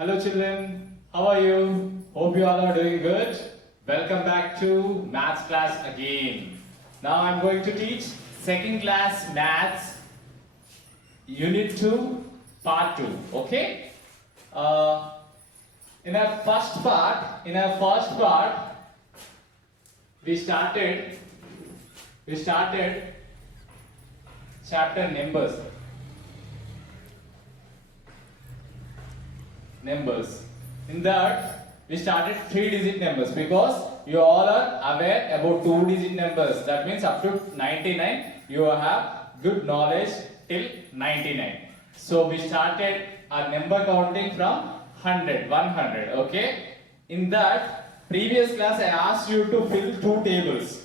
Hello children, how are you? Hope you all are doing good. Welcome back to maths class again. Now I'm going to teach second class maths unit 2 part 2. Okay? In our first part, we started chapter numbers. In that we started 3-digit numbers because you all are aware about 2-digit numbers. That means up to 99 you have good knowledge till 99. So we started our number counting from 100. Okay? In that previous class I asked you to fill two tables.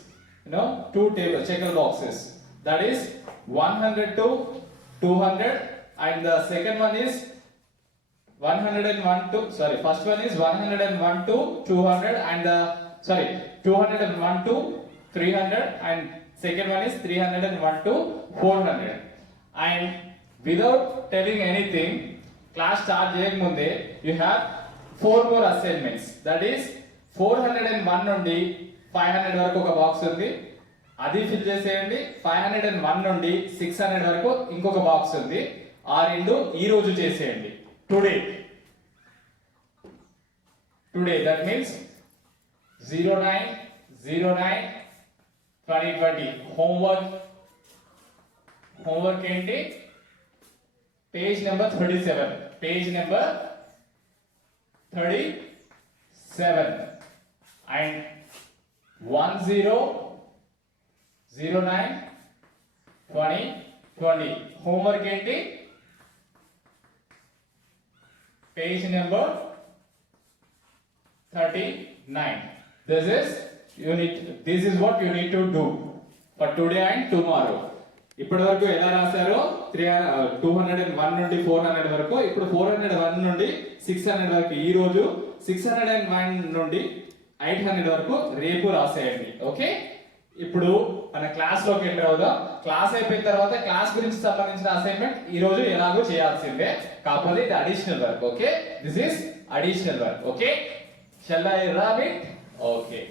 Two tables, checker boxes. That is 100 to 200, and the second one is 101 to, first one is 101 to 200, and 201 to 300, and second one is 301 to 400. And without telling anything, class start cheyak munde you have 4 more assignments. That is 401 నుండి 500 వరకు ఒక బాక్స్ ఉంది, అది ఫిల్ చేసేయండి. 501 నుండి 600 వరకు ఇంకొక బాక్స్ ఉంది, ఆ రెండు ఈ రోజు చేసేయండి. Today that means 09/09/2020 homework ఏంటి? Page number 37 and 10/09/2020 homework ఏంటి? Page number 39. This is what you need to do for today and tomorrow. ఇప్పటి వరకు ఎలా రాశారో 201 నుండి 400 వరకు, ఇప్పుడు 401 నుండి 600 వరకు ఈ రోజు, 601 నుండి 800 వరకు రేపు రాసేయండి. ఓకే, ఇప్పుడు మన క్లాస్ లోకి ఎంటర్ అవుదాం. క్లాస్ అయిపోయిన తర్వాత క్లాస్ గురించి సంబంధించిన అసైన్మెంట్ ఈ రోజు ఎలాగో చేయాల్సిందే, కాకపోతే ఇది additional work. Okay, this is additional work. Okay, shall I rub it? Okay,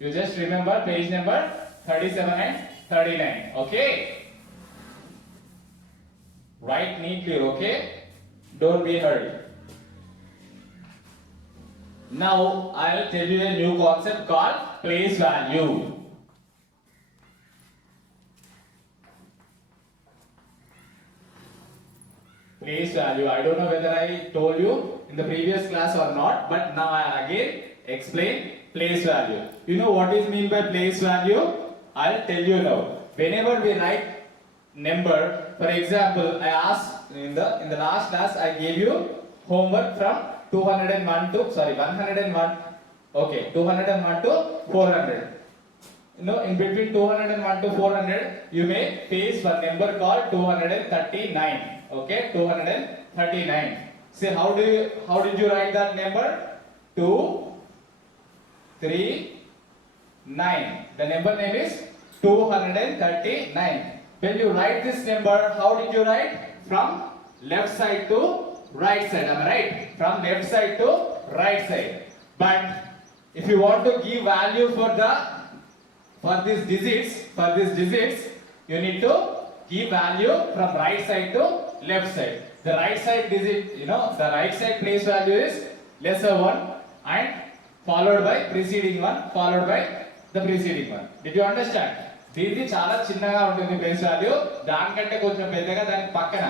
you just remember page number 37 and 39. Okay, write neatly. Okay, don't be hurried. Now I'll tell you a new concept called place value. Place value, I don't know whether I told you in the previous class or not, but now I again explain place value. You know what is mean by place value? I'll tell you now. Whenever we write number, for example, I asked in the last class I gave you homework from 101 to 400. In between 201 to 400 you may face one number called 239. Okay, 239. See, how did you write that number? 239. The number name is 239. When you write this number, how did you write? From left side to right side. Am I right? From left side to right side. But if you want to give value for these digits, you need to give value from right side to left side. The right side digit, the right side place value is lesser one and followed by preceding one, followed by the preceding one. Did you understand? దీనికి చాలా చిన్నగా ఉంటుంది place value, దానికంటే కొంచెం పెద్దగా దానికి పక్కన,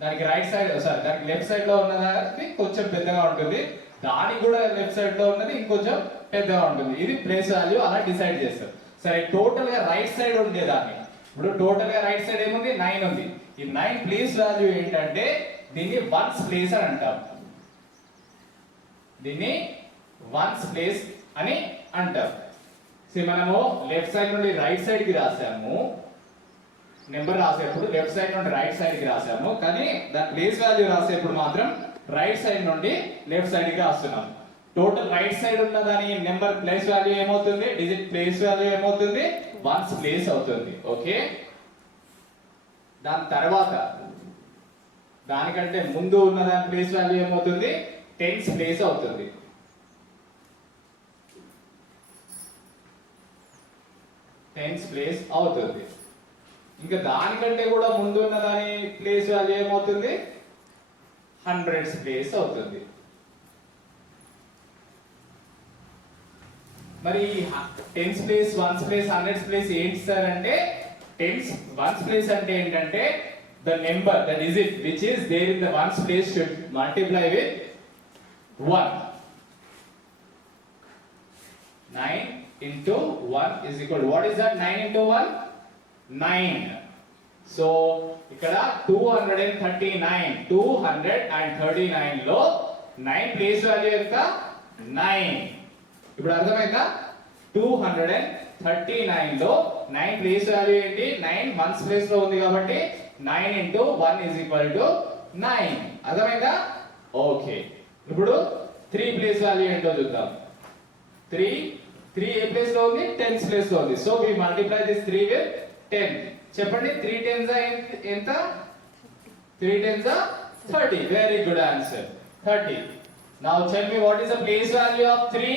దానికి రైట్ సైడ్ దానికి లెఫ్ట్ సైడ్ లో ఉన్నది కొంచెం పెద్దగా ఉంటుంది, దానికి కూడా లెఫ్ట్ సైడ్ లో ఉన్నది ఇంకొంచెం పెద్దగా ఉంటుంది. ఇది ప్లేస్ వాల్యూ అలా డిసైడ్ చేస్తారు. సరే, టోటల్ గా రైట్ సైడ్ ఉండేదాన్ని, ఇప్పుడు టోటల్ గా రైట్ సైడ్ ఏముంది? 9 ఉంది. ఈ 9 ప్లేస్ వాల్యూ ఏంటంటే దీన్ని వన్స్ ప్లేస్ అని అంటాం. దీన్ని వన్స్ ప్లేస్ అని అంటాం. మనము లెఫ్ట్ సైడ్ నుండి రైట్ సైడ్ కి రాసాము, నెంబర్ రాసేప్పుడు లెఫ్ట్ సైడ్ నుండి రైట్ సైడ్ కి రాసాము, కానీ దాని ప్లేస్ వాల్యూ రాసేప్పుడు మాత్రం రైట్ సైడ్ నుండి లెఫ్ట్ సైడ్ కి రాస్తున్నాం. టోటల్ రైట్ సైడ్ ఉన్న దాని నెంబర్ ప్లేస్ వాల్యూ ఏమవుతుంది? డిజిట్ ప్లేస్ వాల్యూ ఏమవుతుంది? వన్స్ ప్లేస్ అవుతుంది. ఓకే, దాని తర్వాత దానికంటే ముందు ఉన్న దాని ప్లేస్ వాల్యూ ఏమవుతుంది, టెన్స్ ప్లేస్ అవుతుంది. టెన్స్ ప్లేస్ అవుతుంది. ఇంకా దానికంటే కూడా ముందు ఉన్న దాని ప్లేస్ వాల్యూ ఏమవుతుంది, హండ్రెడ్స్ ప్లేస్ అవుతుంది. మరి tens place, ones place, hundreds place ఏంటి సార్ అంటే, టెన్స్ వన్స్ ప్లేస్ అంటే ఏంటంటే the number, the digit which is there in the ones place should multiply with 1. 9 into 1 is equal to, what is that 9 into 1? 9. So ikkada 239 lo 9 place value enta 9. ఇప్పుడు అర్థమైందా, 239 లో 9 place value ఏంటి, 9 ones place లో ఉంది కాబట్టి 9 into 1 is equal to 9. అర్థమైందా? ఓకే. ఇప్పుడు 3 place value ఏంటో చూద్దాం. 3 ఏ ప్లేస్ లో ఉంది, 10th ప్లేస్ లో ఉంది. So we multiply this 3 with 10. చెప్పండి 3 10s ఎంత, 3 10s 30. Very good answer, 30. Now tell me what is the place value of 3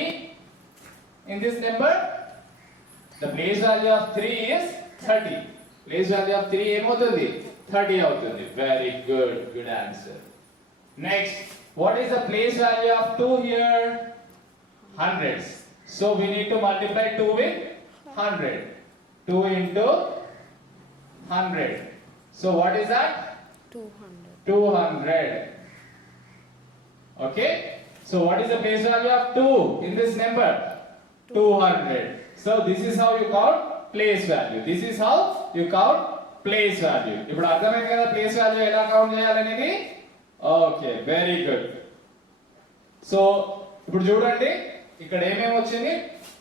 in this number? The place value of 3 is 30. Place value of 3 ఏమవుతుంది, 30 అవుతుంది. Very good, good answer. Next, what is the place value of 2 here? Hundreds. So we need to multiply 2 with 100. 2 into 100. So what is that? 200. 200. Okay. So what is the place value of 2 in this number? 200. So this is how you count place value. This is how you count place value. ఇప్పుడు అర్థమైంది కదా place value ఎలా కౌంట్ చేయాలనేది. Okay, very good. So ఇప్పుడు చూడండి ఇక్కడ ఏమేమి వచ్చింది,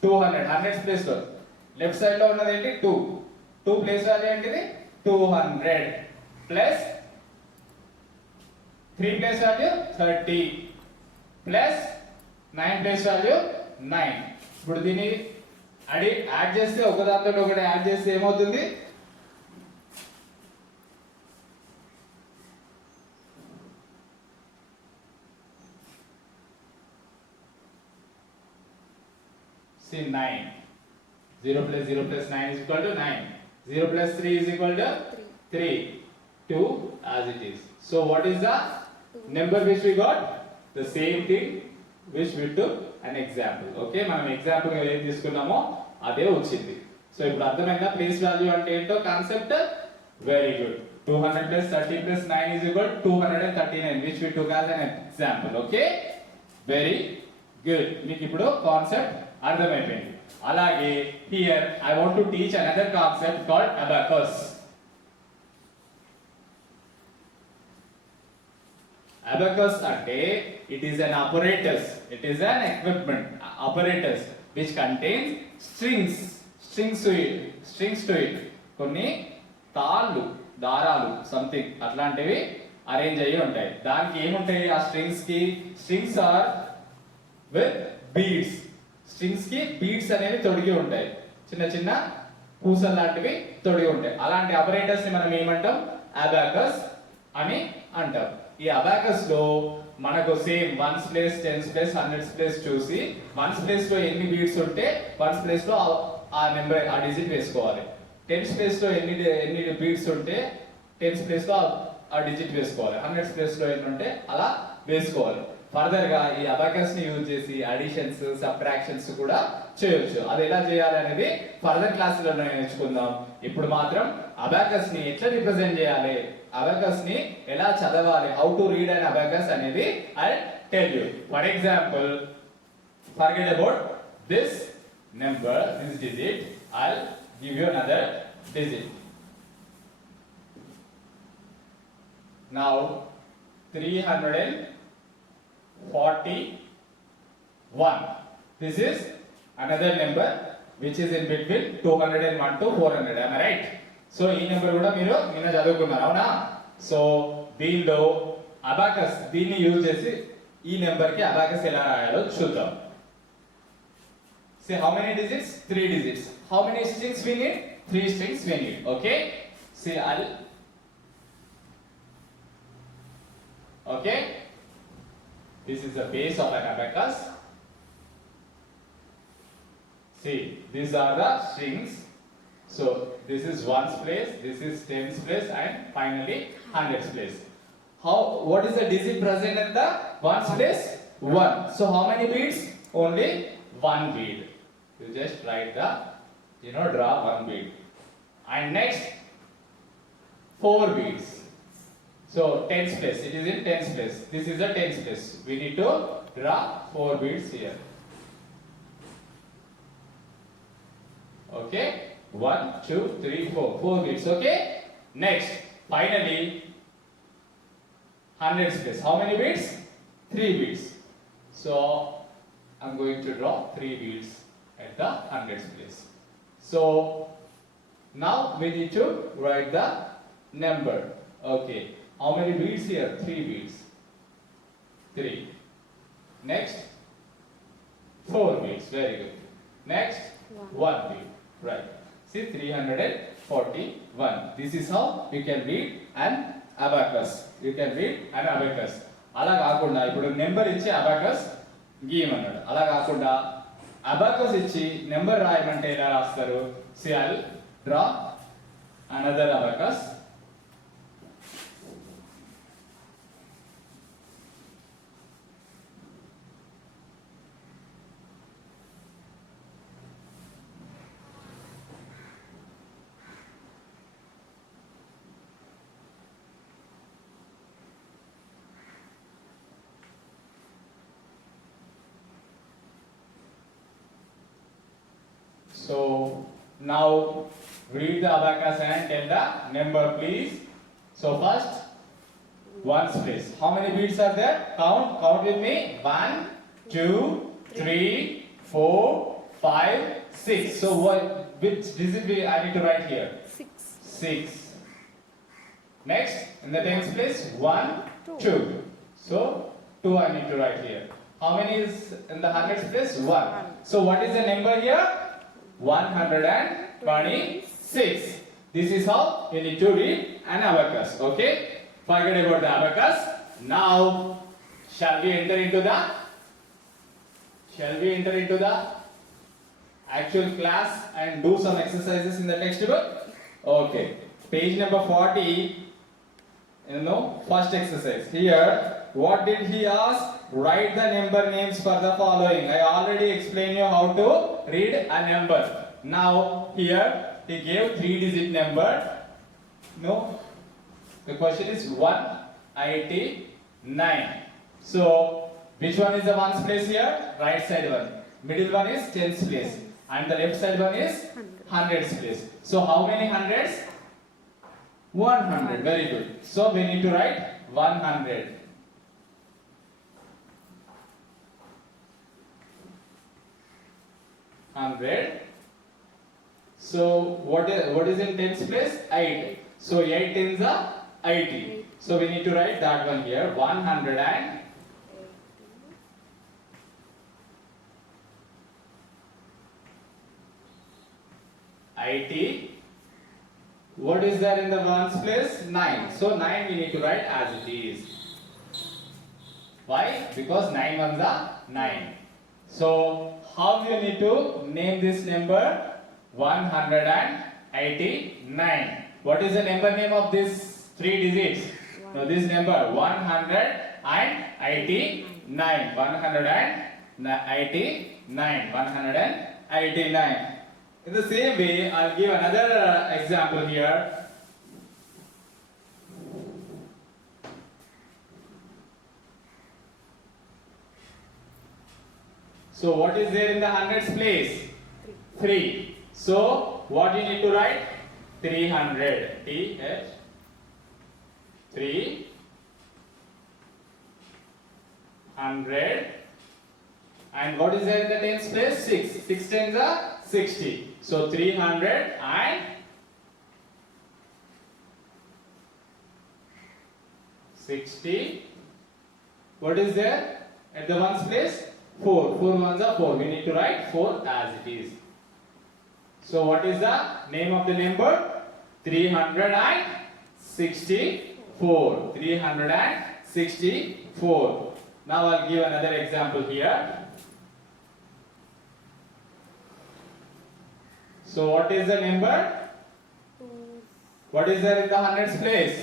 200 హండ్రెడ్స్ ప్లేస్ లో, లెఫ్ట్ సైడ్ లో ఉన్నది ఏంటి 2 ప్లేస్ వాల్యూ ఏంటిది 200 ప్లస్ 3 ప్లేస్ వాల్యూ 30 ప్లస్ 9 ప్లేస్ వాల్యూ 9. ఇప్పుడు దీన్ని యాడ్ చేస్తే ఒక దాంతో ఒకటి యాడ్ చేస్తే ఏమవుతుంది, see 9. 0 plus 0 plus 9 is equal to 9. 0 plus 3 is equal to 3. 2 as it is. So what is the number which we got? The same thing which we took an example. Okay, మనం ఎగ్జాంపుల్ గా ఏది తీసుకున్నామో అదే వచ్చింది. సో ఇప్పుడు అర్థమైందా ప్లేస్ వాల్యూ అంటే ఏంటో కాన్సెప్ట్. Very good. 200 plus 30 plus 9 is equal to 239 which we took as an example. Okay, very good. మీకు ఇప్పుడు కాన్సెప్ట్ అర్థమైపోయింది. అలాగే here I want to teach another concept called abacus. Abacus అంటే it is an apparatus, it is an equipment, apparatus which contains strings to it. కొన్ని తాళ్ళు, దారాలు, సంథింగ్ అట్లాంటివి అరేంజ్ అయ్యి ఉంటాయి. దానికి ఏముంటాయి ఆ strings or with beads. Strings కి బీడ్స్ అనేవి తొడిగి ఉంటాయి, చిన్న చిన్న పూసలు లాంటివి తొడిగి ఉంటాయి. అలాంటి అపరేటర్స్ ని మనం ఏమంటాం, అబాకస్ అని అంటాం. ఈ అబాకస్ లో మనకు same ones place, tens place, hundreds place చూసి వన్స్ ప్లేస్ లో ఎన్ని బీడ్స్ ఉంటే వన్స్ ప్లేస్ లో ఆ నెంబర్, ఆ డిజిట్ వేసుకోవాలి. టెన్స్ ప్లేస్ లో ఎన్ని బీడ్స్ ఉంటే టెన్స్ ప్లేస్ లో ఆ డిజిట్ వేసుకోవాలి. హండ్రెడ్స్ ప్లేస్ లో ఎన్ని ఉంటే అలా వేసుకోవాలి. ఫర్దర్ గా ఈ అబాకస్ ని యూజ్ చేసి అడిషన్స్, సబ్ట్రాక్షన్స్ కూడా చేయొచ్చు. అది ఎలా చేయాలి అనేది ఫర్దర్ క్లాస్ లో నేర్చుకుందాం. ఇప్పుడు మాత్రం అబాకస్ ని ఎట్లా రిప్రజెంట్ చేయాలి, అబాకస్ ని ఎలా చదవాలి, how to read and abacus అనేది I tell you. For example, forget about this number, this digit, I give you another digit. Now 341. This is another number which is in between 201 to 400. Am I right? So ఈ నెంబర్ కూడా మీరు నిన్న చదువుకున్నారు, అవునా? సో దీనిలో అబాకస్, దీన్ని యూజ్ చేసి ఈ నెంబర్ కి అబాకస్ ఎలా రాయాలో చూద్దాం. Say how many digits? 3 digits. How many strings we need? 3 strings we need. Okay? See, Okay, this is the base of an abacus. See, these are the strings. So this is ones place, this is tens place, and finally hundreds place. What is the digit present at the ones place? 1. So how many beads? Only one bead. You just write the, draw one bead. And next, 4 beads. So tens place, it is in tens place. This is a tens place. We need to draw 4 beads here. Okay, 1, 2, 3, 4. 4 beads. Okay. Next, finally, hundreds place. How many beads? 3 beads. So I'm going to draw 3 beads at the hundreds place. So now we need to write the number. Okay. How many beads here? 3 beads. 3. Next, 4 beads. Very good. Next, 1 bead. Right. See, 341. This is how you can read an abacus. You can read an abacus. అలా కాకుండా ఇప్పుడు నెంబర్ ఇచ్చి అబాకస్ గీయమన్నాడు. అలా కాకుండా అబాకస్ ఇచ్చి నెంబర్ రాయమంటే ఎలా రాస్తారు? See I will draw another abacus. So now read the abacus and tell the number, please. So first, ones place. How many beads are there? Count with me. 1, 2, 3, 4, 5, 6. So which digit I need to write here? 6. Next, in the tens place, 1, 2. So 2 I need to write here. How many is in the hundreds place? 1. So what is the number here? 126. This is how you need to read an abacus. Okay? Forget about the abacus. Now, shall we enter into the actual class and do some exercises in the textbook? Okay. Page number 40. First exercise. Here, what did he ask? Write the number names for the following. I already explained you how to read a number. Now here he gave 3-digit number. No, the question is 189. So which one is the ones place here? Right side one. Middle one is tens place, and the left side one is hundreds place. So how many hundreds? 100. Very good. So we need to write 100. So what is in tens place? 8. So 8 tens are 80. So we need to write that one here. 180. What is there in the ones place? 9. So 9 we need to write as it is. Why? Because 9 ones are 9. So how you need to name this number? 189. What is the number name of this 3 digits? Now this number 189. 189. In the same way, I'll give another example here. So what is there in the hundreds place? 3. So what you need to write? 300. T-H 300. And what is there in the tens place? 6. 6 tens are 60. So 360. What is there at the ones place? 4. 4 ones are 4. We need to write 4 as it is. So what is the name of the number? 364. 364. 64. Now I'll give another example here. So what is the number? What is there in the hundreds place?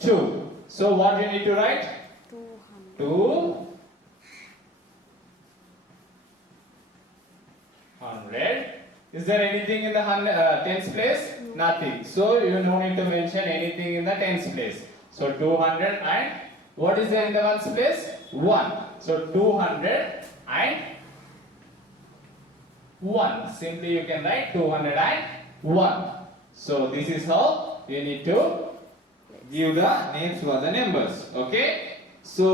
2. So what you need to write? 200. Is there anything in the tens place? Nothing. So you don't need to mention anything in the tens place. So 200 and what is there in the ones place? 1. So 201. Simply you can write 201. So this is how you need to give the names for the numbers. Okay? So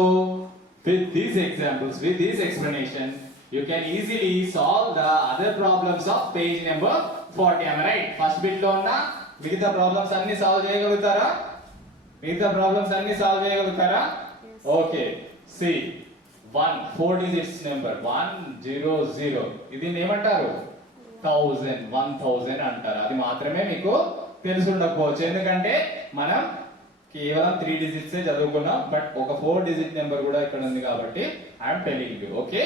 with these examples, with this explanation, you can easily solve the other problems of page number 40. Am I right? First bit lo unna migitha problems anni solve cheyagalutara? Migitha problems anni solve cheyagalutara? Okay. See, 4 digits number 100. ఇది ఏమంటారు? 1000 అంటారు. అది మాత్రమే మీకు తెలిసి ఉండకపోవచ్చు, ఎందుకంటే మనం కేవలం 3 డిజిట్స్ చదువుకున్నాం. బట్ ఒక 4 డిజిట్ నెంబర్ కూడా ఇక్కడ ఉంది కాబట్టి I'm telling you. Okay,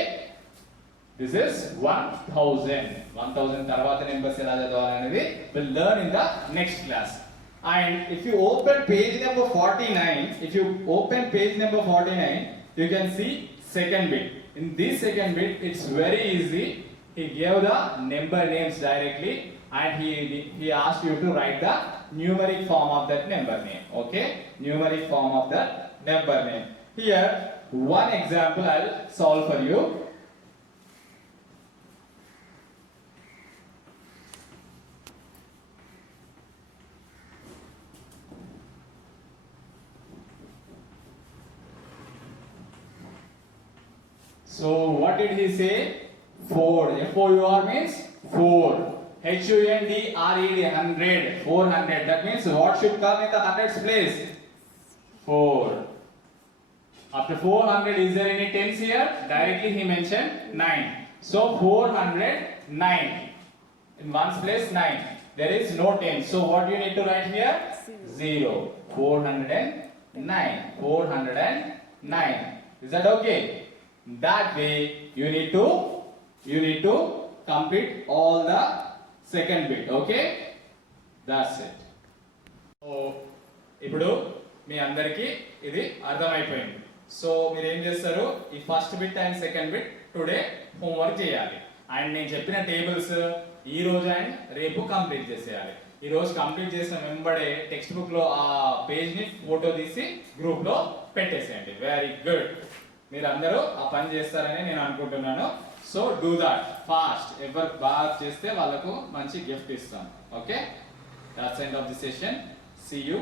this is 1000 తర్వాత నెంబర్స్ ఎలా చదవాలనేది will learn in the next class. And if you open page number 49, you can see second bit. In this second bit, it's very easy. He gave the number names directly, and he asked you to write the numeric form of that number name. Okay, numeric form of that number name. Here, one example I'll solve for you. So what did he say? Ford. F-O-U-R means 4. H-U-N-D-R-E-D 100. 400. That means what should come in the hundreds place? 4. After 400, is there any tens here? Directly he mentioned 9. So 409. In ones place 9. There is no 10. So what you need to write here? 0. 409. 409. Is that okay? That way you need to complete all the second bit. Okay, that's it. So ఇప్పుడు మీ అందరికి ఇది అర్థమైపోయింది. సో మీరు ఏం చేస్తారు, ఈ first bit and second bit today homework చేయాలి. అండ్ నేను చెప్పిన టేబుల్స్ ఈ రోజు అండ్ రేపు కంప్లీట్ చేసేయాలి. ఈ రోజు కంప్లీట్ చేసిన వెంబడే టెక్స్ట్ బుక్ లో ఆ పేజ్ ని ఫోటో తీసి గ్రూప్ లో పెట్టేసేయండి. Very good. మీరందరూ ఆ పని చేస్తారని నేను అనుకుంటున్నాను. So do that fast. ఎవరు బాగా చేస్తే వాళ్ళకు మంచి గిఫ్ట్ ఇస్తాను. Okay, that's end of the session. See you.